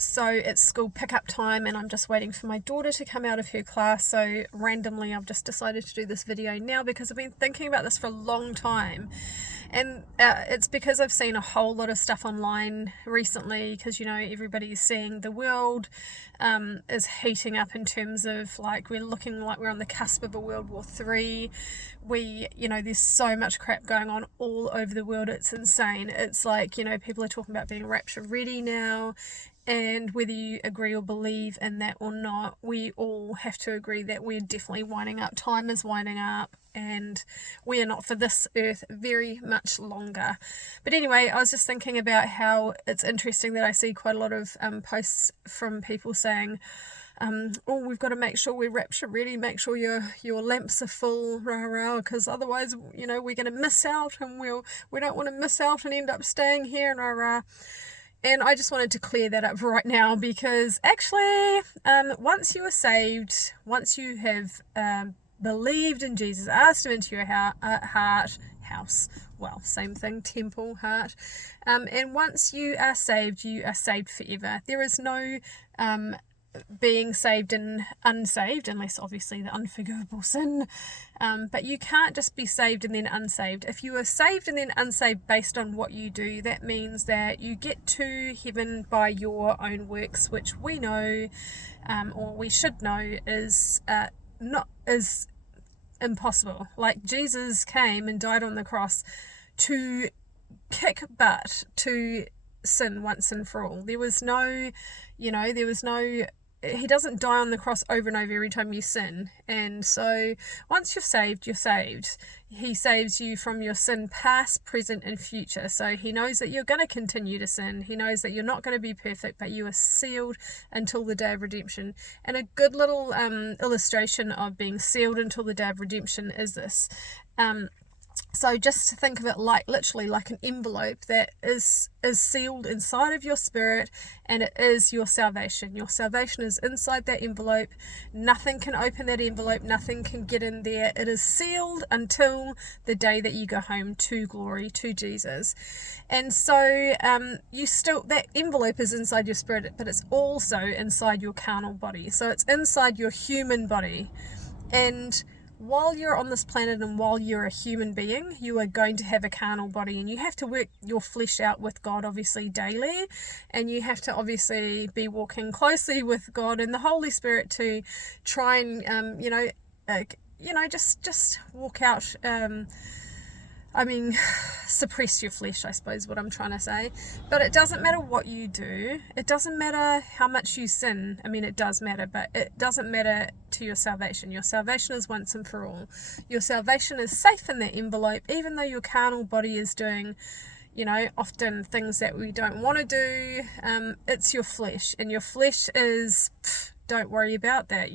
So it's school pickup time and I'm just waiting for my daughter to come out of her class. So randomly I've just decided to do this video now because I've been thinking about this for a long time. And it's because I've seen a whole lot of stuff online recently, because, you know, everybody's seeing the world is heating up in terms of, like, we're looking like we're on the cusp of a World War III. You know, there's so much crap going on all over the world. It's insane. It's like, you know, people are talking about being rapture ready now. And whether you agree or believe in that or not, we all have to agree that we're definitely winding up. Time is winding up, and we are not for this earth very much longer. But anyway, I was just thinking about how it's interesting that I see quite a lot of posts from people saying, oh, we've got to make sure we're rapture ready, make sure your lamps are full, rah rah, because otherwise, you know, we're going to miss out, and we don't want to miss out and end up staying here, and rah rah. And I just wanted to clear that up right now, because actually, once you are saved, once you have believed in Jesus, asked him into your house, well, same thing, temple, heart, and once you are saved forever. There is no being saved and unsaved, unless obviously the unforgivable sin, but you can't just be saved and then unsaved. If you are saved and then unsaved based on what you do, that means that you get to heaven by your own works, which we know, or we should know, is impossible. Like, Jesus came and died on the cross to kick butt to sin once and for all. There was no, he doesn't die on the cross over and over every time you sin. And so once you're saved, you're saved. He saves you from your sin past, present, and future. So he knows that you're going to continue to sin. He knows that you're not going to be perfect, but you are sealed until the day of redemption. And a good little illustration of being sealed until the day of redemption is this. So just to think of it like literally like an envelope that is sealed inside of your spirit, and it is your salvation. Your salvation is inside that envelope. Nothing can open that envelope. Nothing can get in there. It is sealed until the day that you go home to glory, to Jesus. And so that envelope is inside your spirit, but it's also inside your carnal body. So it's inside your human body. And while you're on this planet and while you're a human being, you are going to have a carnal body, and you have to work your flesh out with God, obviously, daily, and you have to obviously be walking closely with God and the Holy Spirit to try and just walk out, suppress your flesh, I suppose, what I'm trying to say. But it doesn't matter what you do. It doesn't matter how much you sin. I mean, it does matter, but it doesn't matter to your salvation. Your salvation is once and for all. Your salvation is safe in that envelope, even though your carnal body is doing, often things that we don't want to do. It's your flesh, and your flesh is, don't worry about that.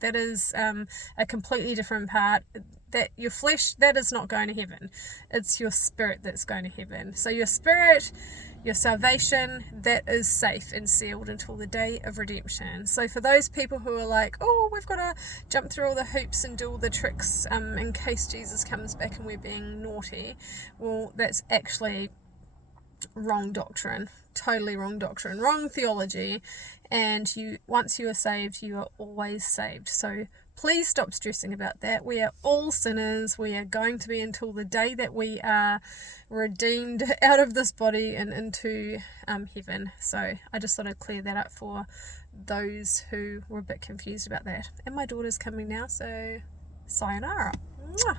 That is a completely different part. That your flesh, that is not going to heaven. It's your spirit that's going to heaven. So your spirit, your salvation, that is safe and sealed until the day of redemption. So for those people who are like, oh, we've got to jump through all the hoops and do all the tricks in case Jesus comes back and we're being naughty, well, that's actually wrong doctrine. Totally wrong doctrine, wrong theology. And once you are saved, you are always saved. So please stop stressing about that. We are all sinners. We are going to be until the day that we are redeemed out of this body and into heaven. So I just thought I'd clear that up for those who were a bit confused about that. And my daughter's coming now, so sayonara. Mwah.